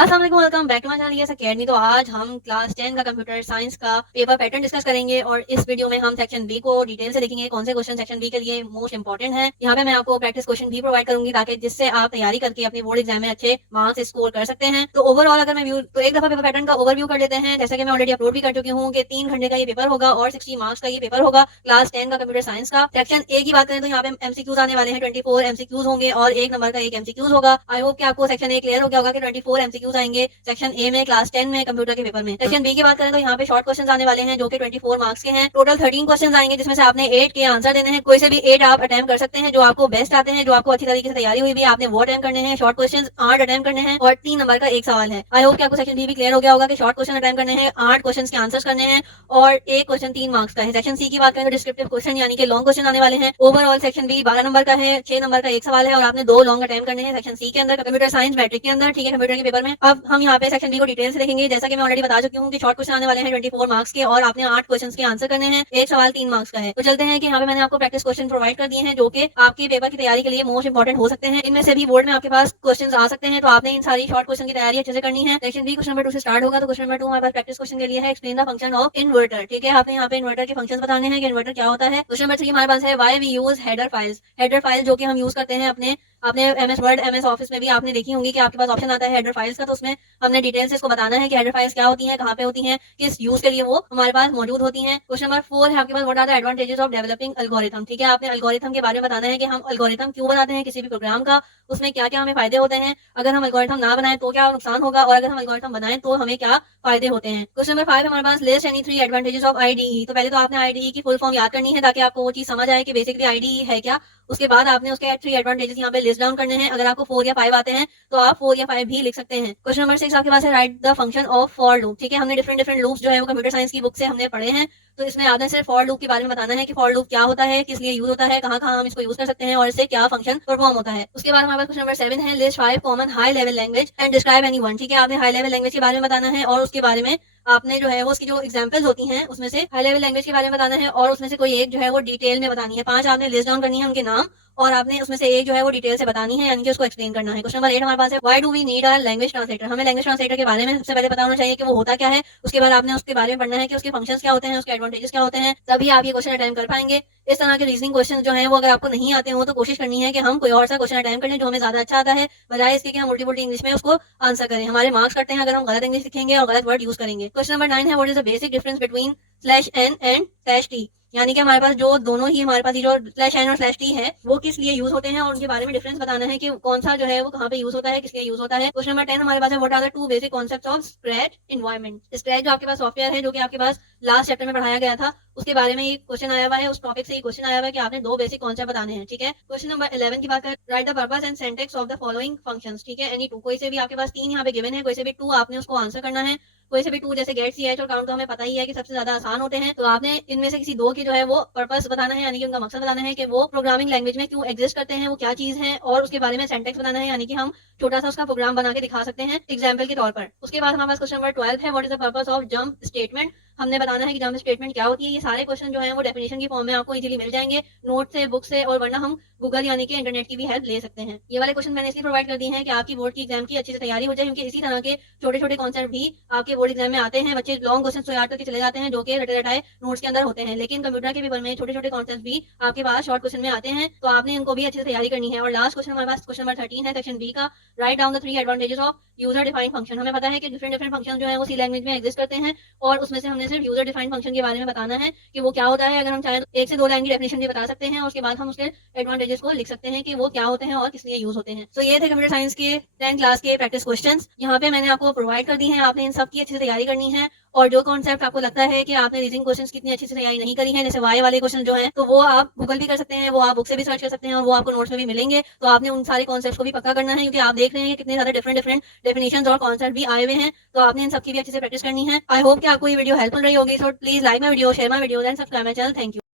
अस्सलाम वालेकुम, welcome back to my channel Yes Academy. तो आज हम क्लास 10 का कंप्यूटर साइंस का पेपर पैटर्न डिस्कस करेंगे और इस वीडियो में हम सेक्शन बी को डिटेल से देखेंगे कौन से क्वेश्चन सेक्शन बी के लिए मोस्ट इंपॉर्टेंट है। यहाँ पे मैं आपको प्रैक्टिस क्वेश्चन भी प्रोवाइड करूंगी ताकि जिससे आप तैयारी करके अपने बोर्ड एग्जाम में अच्छे मार्क्स स्कोर कर सकते हैं। तो ओवरऑल अगर मैं व्यू तो एक दफा पेपर पैटर्न का ओवरव्यू कर लेते हैं। जैसे कि मैं ऑलरेडी अपलोड भी कर चुकी हूँ कि 3 घंटे का ये पेपर होगा और 60 मार्क्स का ये पेपर होगा क्लास 10 का कंप्यूटर साइंस का। सेक्शन ए की बात करें तो यहाँ पे एमसीक्यूज आने वाले हैं, 24 एमसीक्यूज होंगे और 1 नंबर का एक एमसीक्यूज होगा। आई होप कि आपको सेक्शन ए क्लियर हो गया होगा कि 24 एमसीक्यूज आएंगे सेक्शन ए में क्लास 10 में कंप्यूटर के पेपर में। सेक्शन बी की बात करें तो यहाँ पे शॉर्ट क्वेश्चंस आने वाले हैं जो कि 24 मार्क्स के हैं। टोटल 13 क्वेश्चंस आएंगे जिसमें से आपने 8 के आंसर देने हैं। कोई से भी 8 आप अटेम्प्ट कर सकते हैं जो आपको बेस्ट आते हैं, जो आपको अच्छी तरीके से तैयारी हुई भी आपने वो अटेम्प्ट करने हैं। शॉर्ट क्वेश्चन 8 अटेम्प्ट करने हैं और 3 नंबर का एक सवाल है। आई होप कि आपको सेक्शन बी भी क्लियर हो गया होगा कि शॉर्ट क्वेश्चन अटेम्प्ट करने हैं, 8 क्वेश्चन के आंसर करने हैं और एक क्वेश्चन 3 मार्क्स का है। सेक्शन सी की बात करें तो डिस्क्रिप्टिव क्वेश्चन यानी कि लॉन्ग क्वेश्चन आने वाले हैं। ओवरऑल सेक्शन बी 12 नंबर का है, 6 नंबर का एक सवाल है और आपने 2 लॉन्ग अटेम्प्ट करने हैं सेक्शन सी के अंदर कंप्यूटर साइंस मैट्रिक के अंदर, ठीक है, कंप्यूटर के पेपर में। अब हम यहाँ पे सेक्शन बी को डिटेल से देखेंगे। जैसा कि मैं ऑलरेडी बता चुकी हूँ कि शॉर्ट क्वेश्चन आने वाले हैं 24 मार्क्स के और आपने 8 क्वेश्चंस के आंसर करने हैं, एक सवाल 3 मार्क्स का है। तो चलते हैं कि यहाँ पे मैंने आपको प्रैक्टिस क्वेश्चन प्रोवाइड कर दिए हैं जो कि आपके पेपर की तैयारी के लिए मोस्ट इंपॉर्टेंट हो सकते हैं। इनमें से भी बोर्ड में आपके पास क्वेश्चन आ सकते हैं, तो आपने इन सारी शॉर्ट क्वेश्चन की तैयारी अच्छे से करनी है। सेक्शन बी क्वेश्चन नंबर 2 से स्टार्ट होगा। तो क्वेश्चन नंबर 2 हमारे पास प्रैक्टिस क्वेश्चन के लिए है, explain the function of inverter. ठीक है, आपने यहाँ पे इन्वर्टर के फंक्शंस बताने हैं कि इन्वर्टर क्या होता है। क्वेश्चन नंबर 3 हमारे पास है why we use header files. Header file जो कि हम यूज करते हैं अपने आपने एमएस वर्ड एमएस ऑफिस में भी आपने देखी होंगी कि आपके पास ऑप्शन आता है हेडर फाइल्स का। तो उसमें हमने डिटेल से इसको बताना है कि हेडर फाइल्स क्या होती हैं, कहाँ पे होती हैं, किस यूज के लिए वो हमारे पास मौजूद होती हैं। क्वेश्चन नंबर 4 है आपके पास what are the advantages of developing algorithm. ठीक है, आपने एल्गोरिथम के बारे में बताना है कि हम एल्गोरिथम क्यों बनाते हैं किसी भी प्रोग्राम का, उसमें क्या क्या हमें फायदे होते हैं, अगर हम एल्गोरिथम ना बनाएं तो क्या नुकसान होगा और अगर हम एल्गोरिथम बनाएं तो हमें क्या फायदे होते हैं। क्वेश्चन नंबर 5 हमारे पास list any 3 advantages of IDE. तो पहले तो आपने आईडीई की फुल फॉर्म याद करनी है ताकि आपको वो चीज समझ आए कि बेसिकली आईडीई है क्या। उसके बाद आपने उसके 3 एडवांटेजेस यहाँ पे लिस्ट डाउन करने हैं। अगर आपको 4 या 5 आते हैं तो आप 4 या 5 भी लिख सकते हैं। क्वेश्चन नंबर 6 आपके पास है right the function of for loop. ठीक है, हमने डिफरेंट डिफरेंट लूप्स जो है वो कंप्यूटर साइंस की बुक से हमने पढ़े हैं। तो इसमें आपने सिर्फ फॉर लूप के बारे में बताना है कि फॉर लूप क्या होता है, किस लिए यूज होता है, कहाँ कहाँ हम इसको यूज कर सकते हैं और इससे क्या फंक्शन परफॉर्म होता है। उसके बाद हमारे पास क्वेश्चन नंबर 7 है list 5 common high level language and describe any one. ठीक है, आपने हाई लेवल लैंग्वेज के बारे में बताना है और उसके बारे में आपने जो है वो उसकी जो एग्जांपल्स होती हैं उसमें से हाई लेवल लैंग्वेज के बारे में बताना है और उसमें से कोई एक जो है वो डिटेल में बतानी है। 5 आपने लिस्ट डाउन करनी है उनके नाम और आपने उसमें से एक जो है वो डिटेल से बतानी है यानी कि उसको एक्सप्लेन करना है। क्वेश्चन नंबर 8 हमारे पास है why do we need a language translator. हमें लैंग्वेज ट्रांसलेटर के बारे में सबसे पहले पता होना चाहिए कि वो होता क्या है। उसके बाद आपने उसके बारे में पढ़ना है कि उसके फंक्शंस क्या होते हैं, उसके एडवांटेजेस क्या होते हैं, तभी आप ये क्वेश्चन अटेम्प्ट कर पाएंगे। इस तरह के रीजनिंग क्वेश्चन जो है वो अगर आपको नहीं आते हो तो कोशिश करनी है कि हम कोई और सा क्वेश्चन अटेम्प्ट करें जो हमें ज्यादा अच्छा आता है, बजाय इसके कि हम उल्टी पुल्टी इंग्लिश में उसको आंसर करें। हमारे मार्क्स कटते हैं अगर हम गलत इंग्लिश लिखेंगे और गलत वर्ड यूज करेंगे। क्वेश्चन नंबर 9 है what is the basic difference between /n and /t। यानी कि हमारे पास जो दोनों ही हमारे पास ये जो /n और /t है वो किस लिए यूज होते हैं और उनके बारे में डिफरेंस बताना है कि कौन सा जो है वो कहाँ पे यूज होता है, किस लिए यूज होता है। क्वेश्चन नंबर 10 हमारे पास है what are the 2 basic concepts of spread environment. Spread जो आपके पास सॉफ्टवेयर है जो कि आपके पास लास्ट चैप्टर में पढ़ाया गया था उसके बारे में ये क्वेश्चन आया हुआ है, उस टॉपिक से ये क्वेश्चन आया हुआ है कि आपने 2 बेसिक कॉन्सेप्ट बताने हैं। ठीक है, क्वेश्चन नंबर 11 की बात करें right the purpose and syntax of the following functions. ठीक है, एनी 2 कोई से भी आपके पास 3 यहाँ पे गिवन है, कोई से भी 2 आपने उसको आंसर करना है। कोई से भी 2 जैसे गेट ch और काउंट तो हमें पता ही है कि सबसे ज्यादा आसान होते हैं। तो आपने इनमें से किसी 2 की जो है वो पर्पस बताना है यानी कि उनका मकसद बताना है कि वो प्रोग्रामिंग लैंग्वेज में क्यों एग्जिस्ट करते हैं, वो क्या चीज है और उसके बारे में सेंटेक्स बनाना है यानी कि हम छोटा सा उसका प्रोग्राम बना के दिखा सकते हैं एग्जाम्पल के तौर पर। उसके बाद हमारे पास क्वेश्चन नंबर 12 है what is the purpose of jump statement. हमने बताना है कि जंप स्टेटमेंट क्या होती है। ये सारे क्वेश्चन जो है वो डेफिनेशन की फॉर्म में आपको इजीली मिल जाएंगे नोट से, बुक से, और वरना हम गूगल यानी कि इंटरनेट की भी हेल्प ले सकते हैं। ये वाले क्वेश्चन मैंने इसलिए प्रोवाइड कर दिए हैं कि आपकी बोर्ड की एग्जाम की अच्छी से तैयारी हो जाए, क्योंकि इसी तरह के छोटे छोटे कॉन्सेप्ट भी आपके बोर्ड एग्जाम में आते हैं। बच्चे लॉन्ग क्वेश्चन तो याद करके चले जाते हैं जो कि रटे रटाए नोट्स के अंदर होते हैं, लेकिन कंप्यूटर के पेपर में छोटे छोटे कॉन्सेप्ट भी आपके पास शॉर्ट क्वेश्चन में आते हैं, तो आपने इनको भी अच्छे से तैयारी करनी है। और लास्ट क्वेश्चन हमारे पास क्वेश्चन नंबर 13 है सेक्शन बी का write down the 3 advantages of user defined function. हमें पता है कि डिफरेंट डिफरेंट फंक्शन जो है वो सी लैंग्वेज में एग्जिस्ट करते हैं और उसमें से हमने सिर्फ यूजर डिफाइंड फंक्शन के बारे में बताना है कि वो क्या होता है। अगर हम चाहें तो 1 से 2 लाइन की डेफिनेशन भी बता सकते हैं और उसके बाद हम उसके एडवांटेजेस को लिख सकते हैं कि वो क्या होते हैं और किस लिए यूज होते हैं। तो ये थे कंप्यूटर साइंस के 10 क्लास के प्रैक्टिस क्वेश्चंस। यहाँ पे मैंने आपको प्रोवाइड कर दी हैं, आपने इन सब की अच्छे से तैयारी करनी है। और जो कॉन्सेप्ट आपको लगता है कि आपने रीजनिंग क्वेश्चंस कितनी अच्छी से तैयारी नहीं करी है, जैसे वाई वाले क्वेश्चन जो हैं, तो वो आप गूगल भी कर सकते हैं, वो आप बुक से भी सर्च कर सकते हैं और वो आपको नोट्स में भी मिलेंगे। तो आपने उन सारे कॉन्सेप्ट को भी पक्का करना है, क्योंकि आप देख रहे हैं कि कितने सारे डिफरेंट डिफरेंट डेफिनेशंस और कॉन्सेप्ट भी आए हुए हैं। तो आपने इन सबकी भी अच्छे से प्रैक्टिस करनी है। आई होप कि आपको ये वीडियो हेल्पफुल रही होगी। So please like my video, share my video and subscribe my channel. Thank you.